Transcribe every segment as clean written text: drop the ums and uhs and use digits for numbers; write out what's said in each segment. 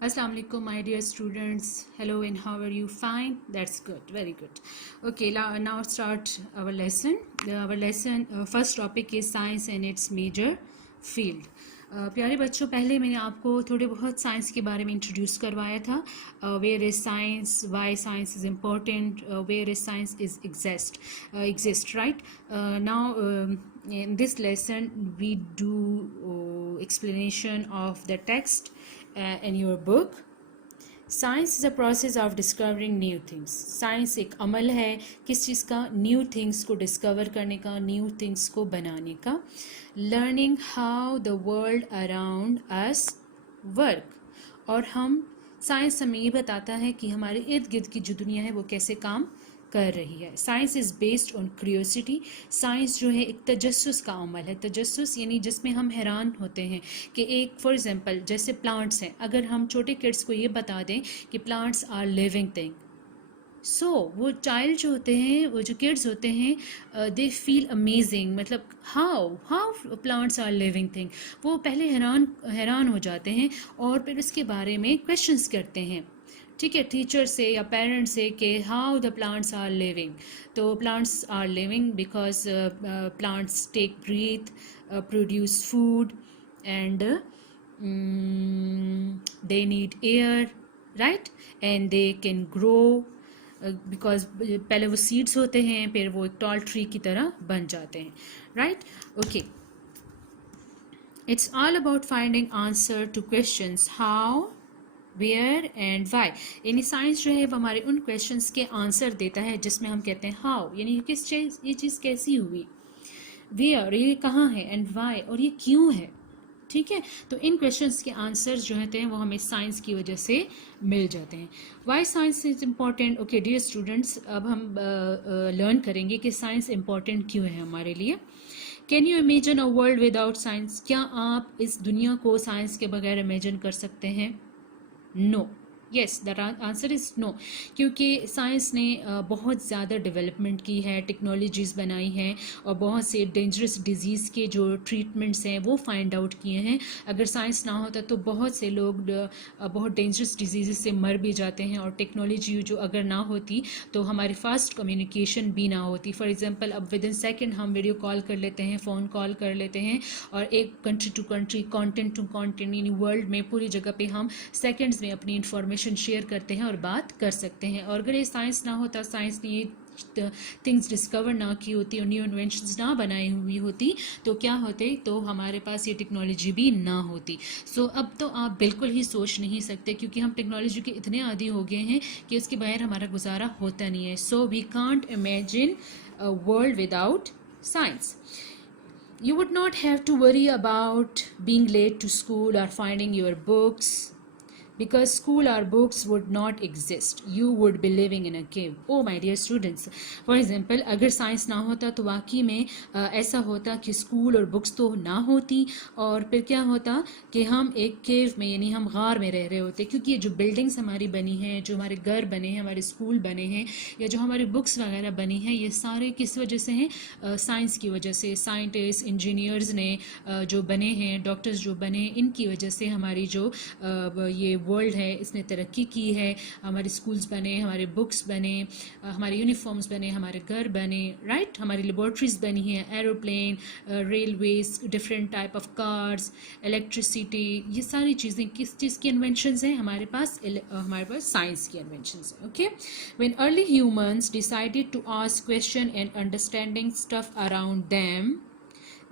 Assalamu alaikum, my dear students. Hello, and how are you? Fine. That's good. Very good. Okay, now start our lesson. Our first topic is science and its major field. प्यारे बच्चों, पहले मैंने आपको थोड़े बहुत science के बारे में इंट्रोड्यूस करवाया था. Where is science, why science is important, where is science is exist, right? Now in this lesson we do explanation of the text in your book. Science is a process of discovering new things. Science एक अमल है किस चीज़ का? New things को discover करने का, new things को बनाने का. Learning how the world around us work. और हम साइंस हमें ये बताता है कि हमारे इर्द गिर्द की जो दुनिया है वो कैसे काम कर रही है. Science is based on curiosity. Science जो है एक तजस्सुस का अमल है. तजस्सुस यानी जिसमें हम हैरान होते हैं कि एक फॉर एग्जांपल जैसे प्लांट्स हैं, अगर हम छोटे किड्स को ये बता दें कि प्लांट्स आर लिविंग थिंग, सो वो चाइल्ड जो होते हैं, वो जो किड्स होते हैं, दे फील अमेजिंग. मतलब how plants are living thing. वो पहले हैरान हो जाते हैं और फिर उसके बारे में क्वेश्चंस करते हैं, ठीक है, टीचर से या पेरेंट्स से कि how the plants are living. तो plants are living because plants take breath, produce food and they need air, right? And they can grow because पहले वो सीड्स होते हैं, फिर वो एक टॉल ट्री की तरह बन जाते हैं, right? Okay, it's all about finding answer to questions how, where and why. यानी साइंस जो है वो हमारे उन क्वेश्चंस के आंसर देता है जिसमें हम कहते हैं हाउ, यानी किस चीज़, ये चीज़ कैसी हुई, वेयर ये कहाँ है, एंड वाई और ये क्यों है. ठीक है, तो इन क्वेश्चंस के आंसर्स जो होते हैं वो हमें साइंस की वजह से मिल जाते हैं. Why science is important. Okay dear students, अब हम लर्न करेंगे कि साइंस इम्पॉर्टेंट क्यों है हमारे लिए. Can you imagine a world without science. क्या आप इस दुनिया को साइंस के बगैर इमेजिन कर सकते हैं? No. Yes, the answer is no. क्योंकि साइंस ने बहुत ज़्यादा डेवलपमेंट की है, टेक्नोलॉजीज़ बनाई हैं और बहुत से डेंजरस डिजीज़ के जो ट्रीटमेंट्स हैं वो फाइंड आउट किए हैं. अगर साइंस ना होता तो बहुत से लोग बहुत डेंजरस डिजीज़ से मर भी जाते हैं. और टेक्नोलॉजी जो अगर ना होती तो हमारी फास्ट कम्युनिकेशन भी ना होती. फॉर एग्जांपल अब विद इन सेकंड हम वीडियो कॉल कर लेते हैं, फ़ोन कॉल कर लेते हैं और एक country to country, continent to continent, यानी वर्ल्ड में पूरी जगह पे हम सेकंड्स में अपनी इंफॉर्मेशन शेयर करते हैं और बात कर सकते हैं. और अगर ये साइंस ना होता, साइंस ने ये थिंग्स डिस्कवर ना की होती और न्यू इन्वेंशंस ना बनाई हुई होती तो क्या होते, तो हमारे पास ये टेक्नोलॉजी भी ना होती. सो अब तो आप बिल्कुल ही सोच नहीं सकते क्योंकि हम टेक्नोलॉजी के इतने आदी हो गए हैं कि उसके बगैर हमारा गुजारा होता नहीं है. So we can't imagine a world without science. You would not have to worry about being late to school or finding your books because school or books would not exist. You would be living in a cave. Oh my dear students, for example अगर science ना होता तो वाकई में ऐसा होता कि school और बुक्स तो ना होती और फिर क्या होता कि हम एक केव में, यानी हम गार में रह रहे होते. क्योंकि ये जो बिल्डिंग्स हमारी बनी हैं, जो हमारे घर बने हैं, हमारे स्कूल बने हैं या जो हमारी बुक्स वगैरह बनी हैं, ये सारे किस वजह से हैं? साइंस की वजह से. साइंटिस्ट, इंजीनियर्स ने जो बने हैं, डॉक्टर्स जो बने, इनकी वजह से हमारी जो ये वर्ल्ड है इसने तरक्की की है. हमारे स्कूल्स बने, हमारे बुक्स बने, हमारे यूनिफॉर्म्स बने, हमारे घर बने, राइट? हमारी लेबॉर्ट्रीज बनी हैं, aeroplane, railways, different type of cars, electricity, ये सारी चीज़ें किस चीज़ की इन्वेंशंस हैं? हमारे पास साइंस की इन्वेंशंस हैं. Okay, when early humans decided to ask question and understanding stuff around them,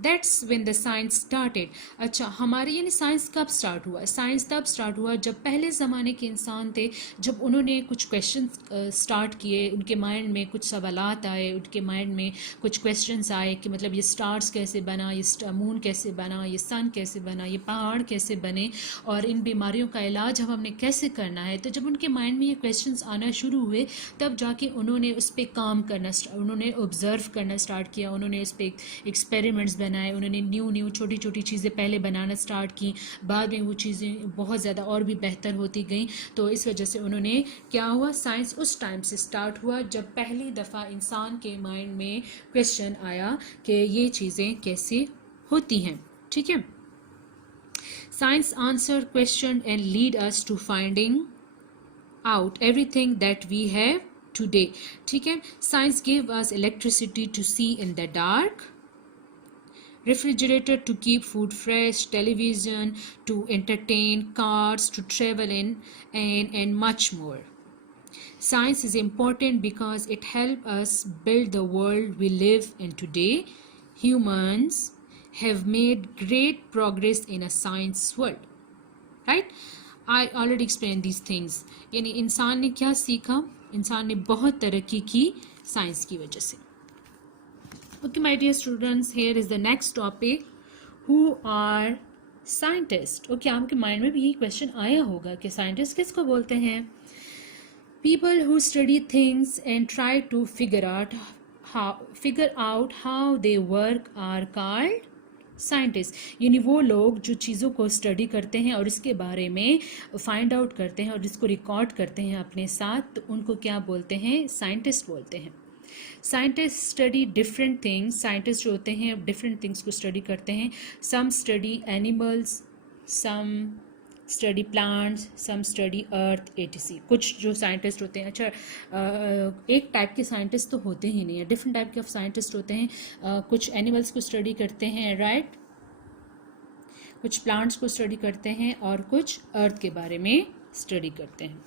that's when the science started. अच्छा, हमारे यानी साइंस कब स्टार्ट हुआ? साइंस तब स्टार्ट हुआ जब पहले ज़माने के इंसान थे, जब उन्होंने कुछ क्वेश्चन स्टार्ट किए, उनके माइंड में कुछ सवालात आए, उनके माइंड में कुछ क्वेश्चंस आए कि मतलब ये स्टार्स कैसे बना, ये मून कैसे बना, ये सन कैसे बना, ये पहाड़ कैसे बने और इन बीमारियों का इलाज अब हमने कैसे करना है. तो जब उनके माइंड में ये क्वेश्चंस आना शुरू हुए तब जाके उन्होंने उस पर काम करना, उन्होंने ऑब्ज़र्व करना स्टार्ट किया, उन्होंने उस पर एक्सपेरिमेंट्स बनाए, उन्होंने न्यू छोटी छोटी चीज़ें पहले बनाना स्टार्ट की. बाद में वो चीज़ें बहुत ज़्यादा और भी बेहतर होती गई. तो इस वजह से उन्होंने क्या हुआ, साइंस उस टाइम से स्टार्ट हुआ जब पहली दफ़ा इंसान के माइंड में क्वेश्चन आया कि ये चीज़ें कैसे होती हैं. ठीक है, Science answer question and lead us to finding out everything that we have today. ठीक है. Science gave us electricity to see in the dark, refrigerator to keep food fresh, television to entertain, cars to travel in, and much more. Science is important because it helps us build the world we live in today. Humans have made great progress in a science world. Right? I already explained these things. यानी इंसान ने क्या सीखा? इंसान ने बहुत तरक्की की साइंस की वजह से. Okay, my dear students, here is the next topic. Who are scientists? Okay, आपके माइंड में भी यही क्वेश्चन आया होगा कि साइंटिस्ट किसको बोलते हैं? People who study things and try to figure out how they work are called scientist. यानी वो लोग जो चीज़ों को स्टडी करते हैं और इसके बारे में फाइंड आउट करते हैं और इसको रिकॉर्ड करते हैं अपने साथ, तो उनको क्या बोलते हैं? साइंटिस्ट बोलते हैं. Scientist study different things. Scientist जो होते हैं डिफरेंट थिंग्स को स्टडी करते हैं. Some study animals, some study plants, some study earth, etc. कुछ जो साइंटिस्ट होते हैं, अच्छा एक टाइप के साइंटिस्ट तो होते ही नहीं है, डिफरेंट टाइप के साइंटिस्ट होते हैं. कुछ एनिमल्स को स्टडी करते हैं, राइट, कुछ प्लांट्स को स्टडी करते हैं और कुछ अर्थ के बारे में स्टडी करते हैं.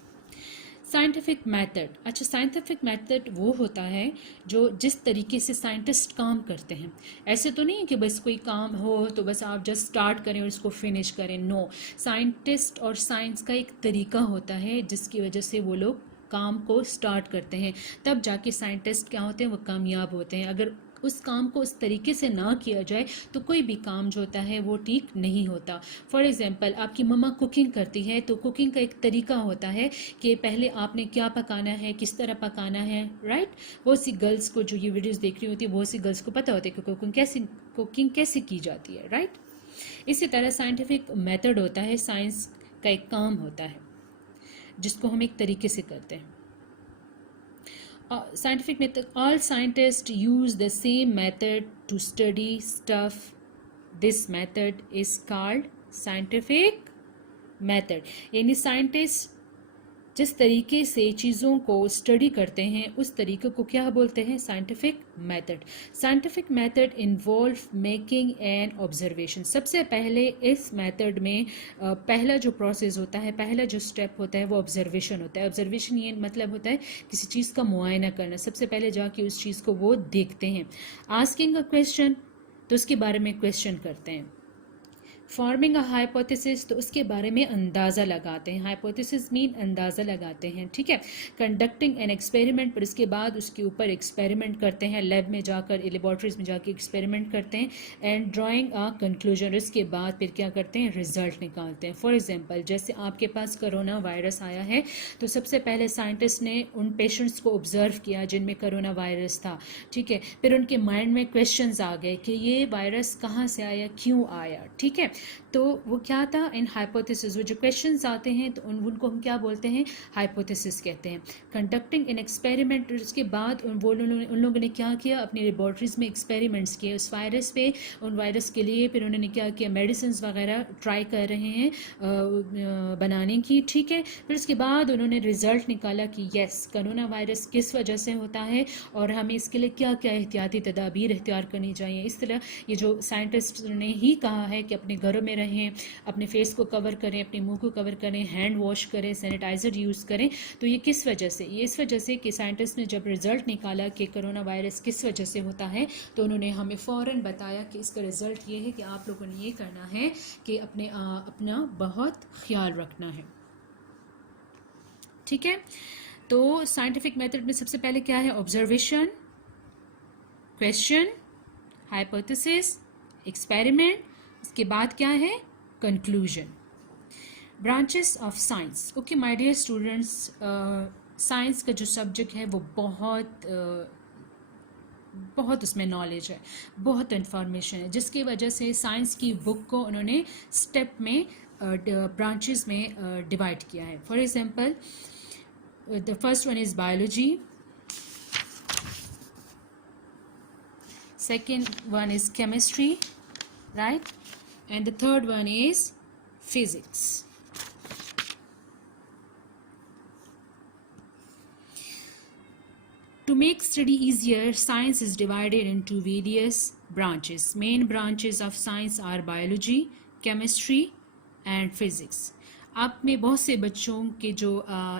Scientific method. अच्छा, साइंटिफिक मेथड वो होता है जो जिस तरीके से साइंटिस्ट काम करते हैं. ऐसे तो नहीं है कि बस कोई काम हो तो बस आप जस्ट स्टार्ट करें और इसको फिनिश करें. नो, साइंटिस्ट और साइंस का एक तरीका होता है जिसकी वजह से वो लोग काम को स्टार्ट करते हैं. तब जाके साइंटिस्ट क्या होते हैं? वो कामयाब होते हैं. अगर उस काम को उस तरीके से ना किया जाए तो कोई भी काम जो होता है वो ठीक नहीं होता. फॉर एग्जांपल, आपकी मम्मा कुकिंग करती है तो कुकिंग का एक तरीका होता है कि पहले आपने क्या पकाना है, किस तरह पकाना है, राइट. बहुत सी गर्ल्स को जो ये वीडियोस देख रही होती है, बहुत सी गर्ल्स को पता होता है कि कुकिंग कैसे की जाती है, राइट. इसी तरह साइंटिफिक मेथड होता है, साइंस का एक काम होता है जिसको हम एक तरीके से करते हैं. Scientific method. All scientists use the same method to study stuff. This method is called scientific method. यानी साइंटिस्ट जिस तरीके से चीज़ों को स्टडी करते हैं उस तरीके को क्या बोलते हैं? Scientific method. Scientific method involve making an observation. सबसे पहले इस मेथड में पहला जो प्रोसेस होता है, पहला जो स्टेप होता है वो ऑब्जर्वेशन होता है. ऑब्जर्वेशन ये मतलब होता है किसी चीज़ का मुआयना करना. सबसे पहले जाके उस चीज़ को वो देखते हैं. आस्किंग अ क्वेश्चन, तो उसके बारे में क्वेश्चन करते हैं. फॉर्मिंग अ हाइपोथेसिस, तो उसके बारे में अंदाज़ा लगाते हैं. हाइपोथेसिस मीन अंदाज़ा लगाते हैं, ठीक है. कंडक्टिंग एन एक्सपेरिमेंट, पर उसके बाद उसके ऊपर एक्सपेरिमेंट करते हैं, लैब में जाकर, लेबॉर्ट्रीज में जाकर एक्सपेरिमेंट करते हैं. एंड ड्राइंग अ कंक्लूजन, उसके बाद फिर क्या करते हैं? रिजल्ट निकालते हैं. फॉर एग्जांपल, जैसे आपके पास कोरोना वायरस आया है तो सबसे पहले साइंटिस्ट ने उन पेशेंट्स को ऑब्जर्व किया जिनमें कोरोना वायरस था, ठीक है. फिर उनके माइंड में क्वेश्चंस आ गए कि ये वायरस कहाँ से आया, क्यों आया, ठीक है. तो वो क्या था? इन हाइपोथेसिस. वो जो क्वेश्चंस आते हैं तो उनको हम क्या बोलते हैं? हाइपोथेसिस कहते हैं. कंडक्टिंग इन एक्सपेरिमेंट, उसके बाद उन लोगों ने क्या किया? अपनी लेबॉर्ट्रीज में एक्सपेरिमेंट्स किए उस वायरस पे. उन वायरस के लिए फिर उन्होंने क्या किया? मेडिसिन वगैरह ट्राई कर रहे हैं बनाने की, ठीक है. फिर उसके बाद उन्होंने रिजल्ट निकाला कि येस, कोरोना वायरस किस वजह से होता है और हमें इसके लिए क्या क्या एहतियाती तदाबीर इख्तियार करनी चाहिए. इस तरह ये जो साइंटिस्ट ने ही कहा है कि अपने घरों में रहें, अपने फेस को कवर करें, अपने मुंह को कवर करें, हैंड वॉश करें, सैनिटाइज़र यूज़ करें. तो ये किस वजह से? ये इस वजह से कि साइंटिस्ट ने जब रिज़ल्ट निकाला कि कोरोना वायरस किस वजह से होता है तो उन्होंने हमें फ़ौरन बताया कि इसका रिज़ल्ट ये है कि आप लोगों ने ये करना है कि अपना बहुत ख्याल रखना है, ठीक है. तो साइंटिफिक मेथड में सबसे पहले क्या है? Observation, question, hypothesis, experiment. इसके बाद क्या है? Conclusion. Branches of science. Okay my dear students, science का जो सब्जेक्ट है वो बहुत उसमें नॉलेज है, बहुत इन्फॉर्मेशन है, जिसकी वजह से साइंस की बुक को उन्होंने स्टेप में ब्रांचेस में डिवाइड किया है. For example, the first one is biology, second one is chemistry, right, and the third one is physics. To make study easier, science is divided into various branches. Main branches of science are biology, chemistry and physics. आप में बहुत से बच्चों के जो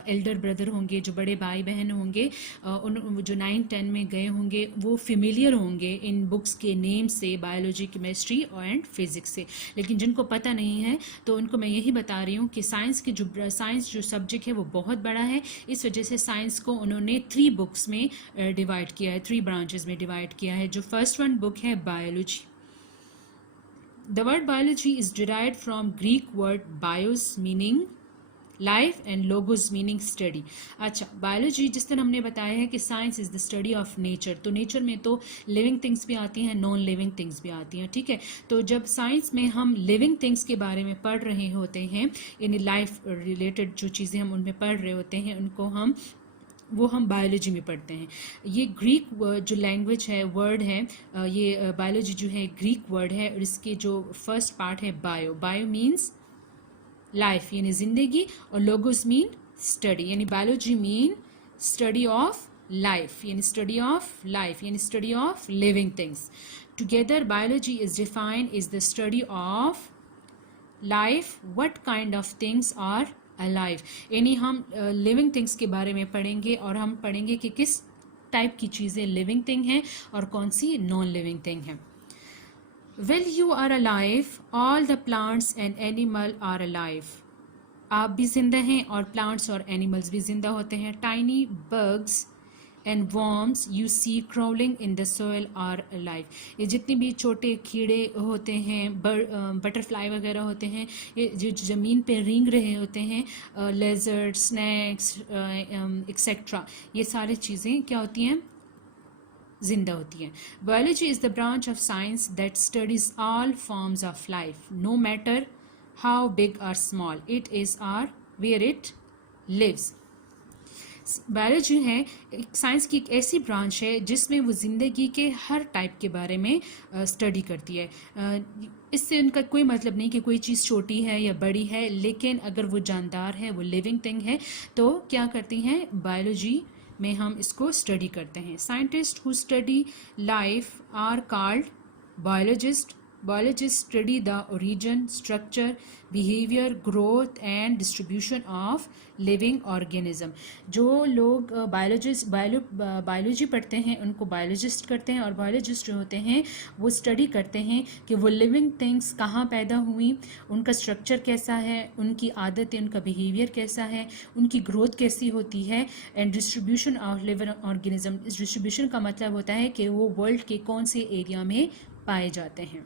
Elder brother होंगे, जो बड़े भाई बहन होंगे, उन जो 9-10 में गए होंगे, वो फेमिलियर होंगे इन बुक्स के नेम से, बायोलॉजी, केमिस्ट्री एंड फिज़िक्स से. लेकिन जिनको पता नहीं है तो उनको मैं यही बता रही हूँ कि साइंस जो सब्जेक्ट है वो बहुत बड़ा है. इस वजह से साइंस को उन्होंने 3 बुक्स में डिवाइड किया है, 3 ब्रांचेस में डिवाइड किया है. जो फर्स्ट वन बुक है biology. The word biology is derived from Greek word bios meaning life and logos meaning study. अच्छा, बायोलॉजी जिस तरह हमने बताया है कि science is the study of nature, तो नेचर में तो लिविंग थिंग्स भी आती हैं, नॉन लिविंग थिंग्स भी आती हैं, ठीक है. तो जब साइंस में हम लिविंग थिंग्स के बारे में पढ़ रहे होते हैं, यानी लाइफ रिलेटेड जो चीज़ें हम उनमें पढ़ रहे होते हैं, उनको हम बायोलॉजी में पढ़ते हैं. ये ग्रीक जो लैंग्वेज है, वर्ड है, ये बायोलॉजी जो है ग्रीक वर्ड है, और इसके जो फर्स्ट पार्ट है बायो मीन्स लाइफ यानी ज़िंदगी, और लोगोस मीन स्टडी, यानी biology mean study of life, यानी स्टडी ऑफ लाइफ, यानी study of living things. Together biology is defined is the study of life, what kind of things are alive, यानी हम living things के बारे में पढ़ेंगे, और हम पढ़ेंगे कि किस टाइप की चीज़ें लिविंग थिंग हैं और कौन सी नॉन लिविंग थिंग हैं. While you are alive, all the plants and animal are alive. आप भी जिंदा हैं और प्लांट्स और एनिमल्स भी जिंदा होते हैं. Tiny bugs and worms you see crawling in the soil are alive. ये जितने भी छोटे कीड़े होते हैं, बटरफ्लाई वगैरह होते हैं, ये जो ज़मीन पे रेंग रहे होते हैं, लेजर्ड, स्नैक्स एक्सेट्रा, ये सारी चीज़ें क्या होती हैं, जिंदा होती हैं. Biology is the branch of science that studies all forms of life, no matter how big or small, it is are where it lives. Biology है साइंस की एक ऐसी ब्रांच है जिसमें वो ज़िंदगी के हर टाइप के बारे में स्टडी करती है. इससे उनका कोई मतलब नहीं कि कोई चीज़ छोटी है या बड़ी है, लेकिन अगर वो जानदार है, वो लिविंग थिंग है, तो क्या करती हैं, बायोलॉजी में हम इसको स्टडी करते हैं. Scientist who study life are called biologist. Biologists study the origin, structure, behavior, growth and distribution of living organism. जो लोग बायोलॉजी पढ़ते हैं उनको बायोलॉजिस्ट करते हैं, और बायोलॉजिस्ट जो होते हैं वो स्टडी करते हैं कि वो लिविंग थिंग्स कहाँ पैदा हुई, उनका स्ट्रक्चर कैसा है, उनकी आदतें, उनका बिहेवियर कैसा है, उनकी ग्रोथ कैसी होती है, and distribution of living organism. इस डिस्ट्रीब्यूशन का मतलब होता है कि वो वर्ल्ड के कौन से एरिया में पाए जाते हैं.